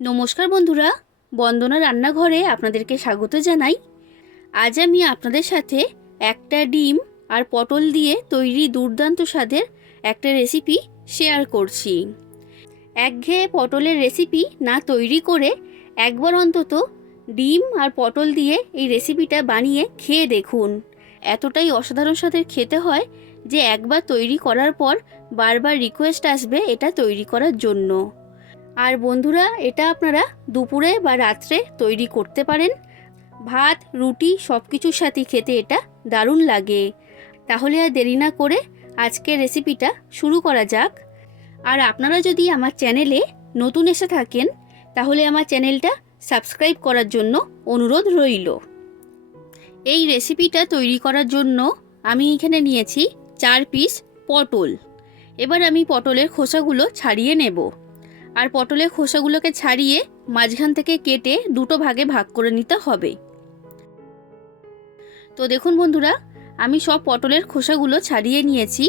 নমস্কার বন্ধুরা, বন্দনা রান্নাঘরে আপনাদেরকে স্বাগত জানাই। আজ আমি আপনাদের সাথে একটা ডিম আর পটল দিয়ে তৈরি দুর্দান্ত স্বাদের একটা রেসিপি শেয়ার করছি। একঘেয়ে পটলের রেসিপি না তৈরি করে একবার অন্তত ডিম আর পটল দিয়ে এই রেসিপিটা বানিয়ে খেয়ে দেখুন। এতটাই অসাধারণ স্বাদের খেতে হয় যে একবার তৈরি করার পর বারবার রিকোয়েস্ট আসবে এটা তৈরি করার জন্য। আর বন্ধুরা, এটা আপনারা দুপুরে বা রাত্রে তৈরি করতে পারেন। ভাত, রুটি সব কিছুর সাথে খেতে এটা দারুণ লাগে। তাহলে আর দেরি না করে আজকের রেসিপিটা শুরু করা যাক। আর আপনারা যদি আমার চ্যানেলে নতুন এসে থাকেন, তাহলে আমার চ্যানেলটা সাবস্ক্রাইব করার জন্য অনুরোধ রইল। এই রেসিপিটা তৈরি করার জন্য আমি এখানে নিয়েছি চার পিস পটল। এবার আমি পটলের খোসাগুলো ছাড়িয়ে নেব। আর পটলের খোসাগুলোকে ছাড়িয়ে মাঝখান থেকে কেটে দুটো ভাগে ভাগ করে নিতে হবে। তো দেখুন বন্ধুরা, আমি সব পটলের খোসাগুলো ছাড়িয়ে নিয়েছি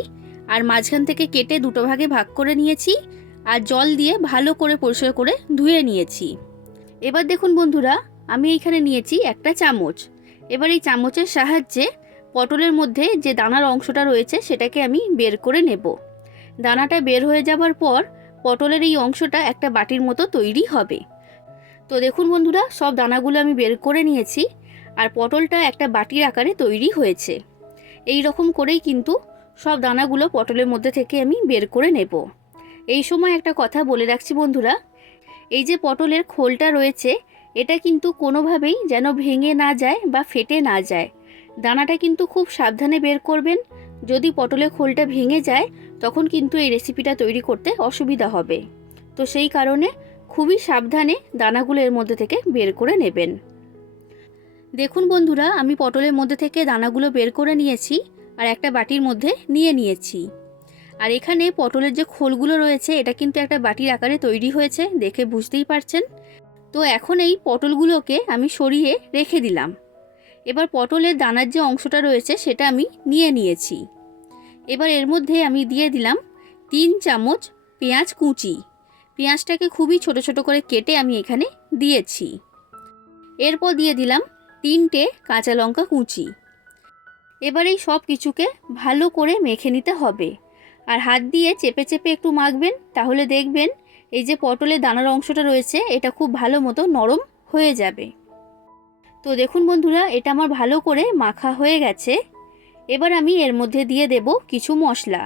আর মাঝখান থেকে কেটে দুটো ভাগে ভাগ করে নিয়েছি আর জল দিয়ে ভালো করে পরিষ্কার করে ধুয়ে নিয়েছি। এবার দেখুন বন্ধুরা, আমি এখানে নিয়েছি একটা চামচ। এবার এই চামচের সাহায্যে পটলের মধ্যে যে দানার অংশটা রয়েছে সেটাকে আমি বের করে নেব। দানাটা বের হয়ে যাবার পর পটলের এই অংশটা একটা বাটির মতো তৈরি হবে। তো দেখুন বন্ধুরা, সব দানাগুলো আমি বের করে নিয়েছি আর পটলটা একটা বাটির আকারে তৈরি হয়েছে। এই রকম করেই কিন্তু সব দানাগুলো পটলের মধ্যে থেকে আমি বের করে নেব। এই সময় একটা কথা বলে রাখছি বন্ধুরা, এই যে পটলের খোলটা রয়েছে, এটা কিন্তু কোনোভাবেই যেন ভেঙে না যায় বা ফেটে না যায়। দানাটা কিন্তু খুব সাবধানে বের করবেন। যদি পটলের খোলটা ভেঙে যায় তখন কিন্তু এই রেসিপিটা তৈরি করতে অসুবিধা হবে। তো সেই কারণে খুবই সাবধানে দানাগুলো এর মধ্যে থেকে বের করে নেবেন। দেখুন বন্ধুরা, আমি পটলের মধ্যে থেকে দানাগুলো বের করে নিয়েছি আর একটা বাটির মধ্যে নিয়ে নিয়েছি। আর এখানে পটলের যে খোলগুলো রয়েছে, এটা কিন্তু একটা বাটির আকারে তৈরি হয়েছে, দেখে বুঝতেই পারছেন। তো এখন এই পটলগুলোকে আমি সরিয়ে রেখে দিলাম। এবার পটলের দানার যে অংশটা রয়েছে, সেটা আমি নিয়ে নিয়েছি। এবার এর মধ্যে আমি দিয়ে দিলাম তিন চামচ পেঁয়াজ কুচি। পেঁয়াজটাকে খুবই ছোট ছোট করে কেটে আমি এখানে দিয়েছি। এরপর দিয়ে দিলাম তিনটে কাঁচা লঙ্কা কুচি। এবার এই সব কিছুকে ভালো করে মেখে নিতে হবে। আর হাত দিয়ে চেপে চেপে একটু মাখবেন, তাহলে দেখবেন এই যে পটলের দানার অংশটা রয়েছে, এটা খুব ভালো মতো নরম হয়ে যাবে। তো দেখুন বন্ধুরা, এটা আমার ভালো করে মাখা হয়ে গেছে। এবার আমি এর মধ্যে দিয়ে দেব কিছু মশলা।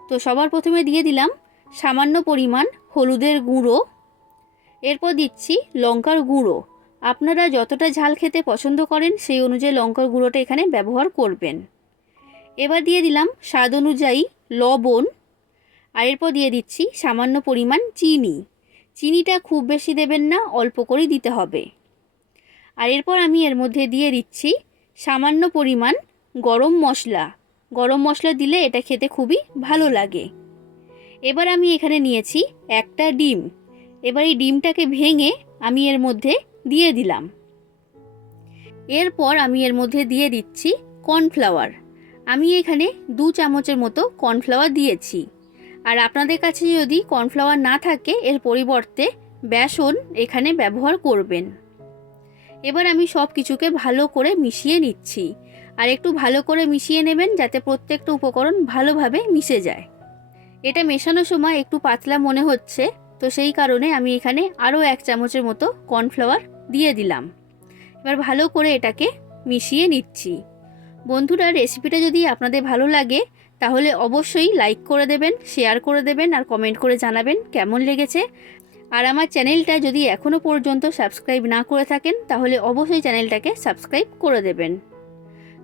তো সবার প্রথমে দিয়ে দিলাম সামান্য পরিমাণ হলুদের গুঁড়ো। এরপর দিচ্ছি লঙ্কার গুঁড়ো। আপনারা যতটা ঝাল খেতে পছন্দ করেন সেই অনুযায়ী লঙ্কার গুঁড়োটা এখানে ব্যবহার করবেন। এবার দিয়ে দিলাম স্বাদ অনুযায়ী লবণ। আর এরপর দিয়ে দিচ্ছি সামান্য পরিমাণ চিনি। চিনিটা খুব বেশি দেবেন না, অল্প করেই দিতে হবে। আর এরপর আমি এর মধ্যে দিয়ে দিচ্ছি সামান্য পরিমাণ গরম মশলা। গরম মশলা দিলে এটা খেতে খুবই ভালো লাগে। এবার আমি এখানে নিয়েছি একটা ডিম। এবার এই ডিমটাকে ভেঙে আমি এর মধ্যে দিয়ে দিলাম। এরপর আমি এর মধ্যে দিয়ে দিচ্ছি কর্নফ্লাওয়ার। আমি এখানে দু চামচের মতো কর্নফ্লাওয়ার দিয়েছি। আর আপনাদের কাছে যদি কর্নফ্লাওয়ার না থাকে, এর পরিবর্তে বেসন এখানে ব্যবহার করবেন। এবার আমি সব কিছুকে ভালো করে মিশিয়ে নিচ্ছি। আর একটু ভালো করে মিশিয়ে নেবেন যাতে প্রত্যেকটা উপকরণ ভালোভাবে মিশে যায়। এটা মেশানোর সময় একটু পাতলা মনে হচ্ছে, তো সেই কারণে আমি এখানে আরও এক চামচের মতো কর্নফ্লাওয়ার দিয়ে দিলাম। এবার ভালো করে এটাকে মিশিয়ে নিচ্ছি। বন্ধুরা, রেসিপিটা যদি আপনাদের ভালো লাগে, তাহলে অবশ্যই লাইক করে দেবেন, শেয়ার করে দেবেন আর কমেন্ট করে জানাবেন কেমন লেগেছে। আর আমার চ্যানেলটা যদি এখনও পর্যন্ত সাবস্ক্রাইব না করে থাকেন, তাহলে অবশ্যই চ্যানেলটাকে সাবস্ক্রাইব করে দেবেন।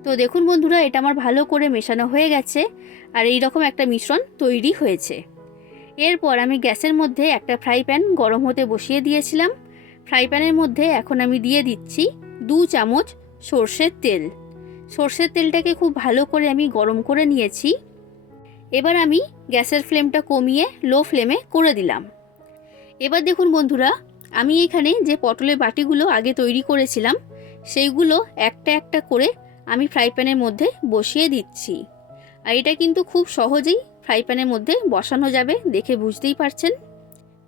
তো দেখুন বন্ধুরা, এটা আমার ভালো করে মেশানো হয়ে গেছে আর এই রকম একটা মিশ্রণ তৈরি হয়েছে। এরপর আমি গ্যাসের মধ্যে একটা ফ্রাই প্যান গরম হতে বসিয়ে দিয়েছিলাম। ফ্রাই প্যানের মধ্যে এখন আমি দিয়ে দিচ্ছি দু চামচ সর্ষের তেল। সর্ষের তেলটাকে খুব ভালো করে আমি গরম করে নিয়েছি। এবার আমি গ্যাসের ফ্লেমটা কমিয়ে লো ফ্লেমে করে দিলাম। এবার দেখুন বন্ধুরা, আমি এখানে যে পটলের বাটিগুলো আগে তৈরি করেছিলাম, সেইগুলো একটা একটা করে আমি ফ্রাই প্যানের মধ্যে বসিয়ে দিচ্ছি। আর এটা কিন্তু খুব সহজেই ফ্রাই প্যানের মধ্যে বসানো যাবে দেখে বুঝতেই পারছেন।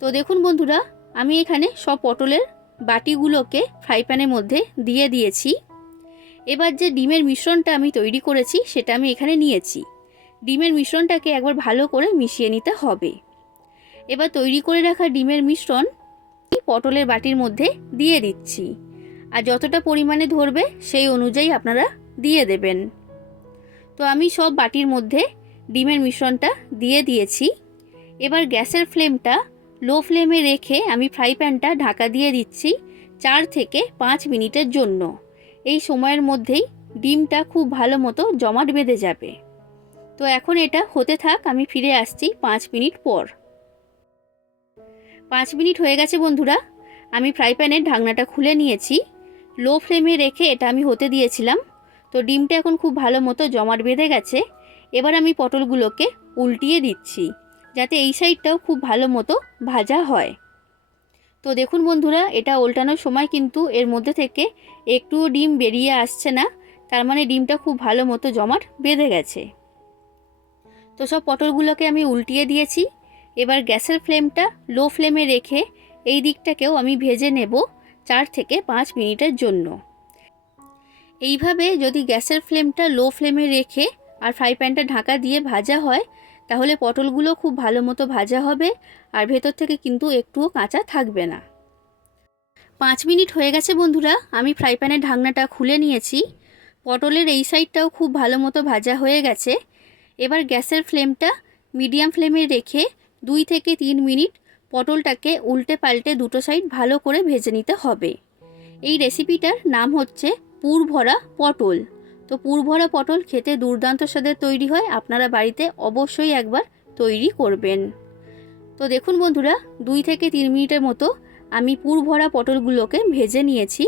তো দেখুন বন্ধুরা, আমি এখানে সব পটলের বাটিগুলোকে ফ্রাই প্যানের মধ্যে দিয়ে দিয়েছি। এবার যে ডিমের মিশ্রণটা আমি তৈরি করেছি, সেটা আমি এখানে নিয়েছি। ডিমের মিশ্রণটাকে একবার ভালো করে মিশিয়ে নিতে হবে। এবার তৈরি করে রাখা ডিমের মিশ্রণ পটলের বাটির মধ্যে দিয়ে দিচ্ছি। আর যতটা পরিমাণে ধরবে, সেই অনুযায়ী আপনারা দিয়ে দেবেন। তো আমি সব বাটির মধ্যে ডিমের মিশ্রণটা দিয়ে দিয়েছি। এবার গ্যাসের ফ্লেমটা লো ফ্লেমে রেখে আমি ফ্রাই প্যানটা ঢাকা দিয়ে দিচ্ছি চার থেকে পাঁচ মিনিটের জন্য। এই সময়ের মধ্যেই ডিমটা খুব ভালো মতো জমাট বেঁধে যাবে। তো এখন এটা হতে থাক, আমি ফিরে আসছি পাঁচ মিনিট পর। পাঁচ মিনিট হয়ে গেছে বন্ধুরা, আমি ফ্রাই প্যানের ঢাকনাটা খুলে নিয়েছি। লো ফ্লেমে রেখে এটা আমি হতে দিয়েছিলাম। তো ডিমটা এখন খুব ভালো মতো জমাট বেঁধে গেছে। এবার আমি পটলগুলোকে উল্টিয়ে দিচ্ছি, যাতে এই সাইডটাও খুব ভালো মতো ভাজা হয়। তো দেখুন বন্ধুরা, এটা উল্টানোর সময় কিন্তু এর মধ্যে থেকে একটুও ডিম বেরিয়ে আসছে না, তার মানে ডিমটা খুব ভালো মতো জমাট বেঁধে গেছে। তো সব পটলগুলোকে আমি উল্টিয়ে দিয়েছি। এবার গ্যাসের ফ্লেমটা লো ফ্লেমে রেখে এই দিকটাকেও আমি ভেজে নেব চার থেকে পাঁচ মিনিটের জন্য। এইভাবে যদি গ্যাসের ফ্লেমটা লো ফ্লেমে রেখে আর ফ্রাই প্যানটা ঢাকা দিয়ে ভাজা হয়, তাহলে পটলগুলো খুব ভালো মতো ভাজা হবে আর ভেতর থেকে কিন্তু একটুও কাঁচা থাকবে না। পাঁচ মিনিট হয়ে গেছে বন্ধুরা, আমি ফ্রাই প্যানের ঢাকনাটা খুলে নিয়েছি। পটলের এই সাইডটাও খুব ভালো মতো ভাজা হয়ে গেছে। এবার গ্যাসের ফ্লেমটা মিডিয়াম ফ্লেমে রেখে দুই থেকে তিন মিনিট পটলটাকে উল্টে পাল্টে দুটো সাইড ভালো করে ভেজে নিতে হবে। এই রেসিপিটার নাম হচ্ছে পুর ভরা পটল। তো পুর ভরা পটল খেতে দুর্দান্ত স্বাদের তৈরি হয়, আপনারা বাড়িতে অবশ্যই একবার তৈরি করবেন। তো দেখুন বন্ধুরা, দুই থেকে তিন মিনিটের মতো আমি পুর ভরা পটলগুলোকে ভেজে নিয়েছি।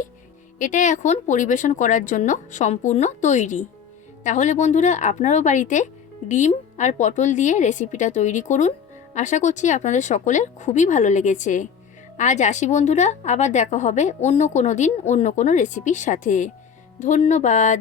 এটা এখন পরিবেশন করার জন্য সম্পূর্ণ তৈরি। তাহলে বন্ধুরা, আপনারও বাড়িতে ডিম আর পটল দিয়ে রেসিপিটা তৈরি করুন। আশা করছি আপনাদের সকলের খুবই ভালো লেগেছে। আজ আসি বন্ধুরা, আবার দেখা হবে অন্য কোনো দিন, অন্য কোনো রেসিপির সাথে। ধন্যবাদ।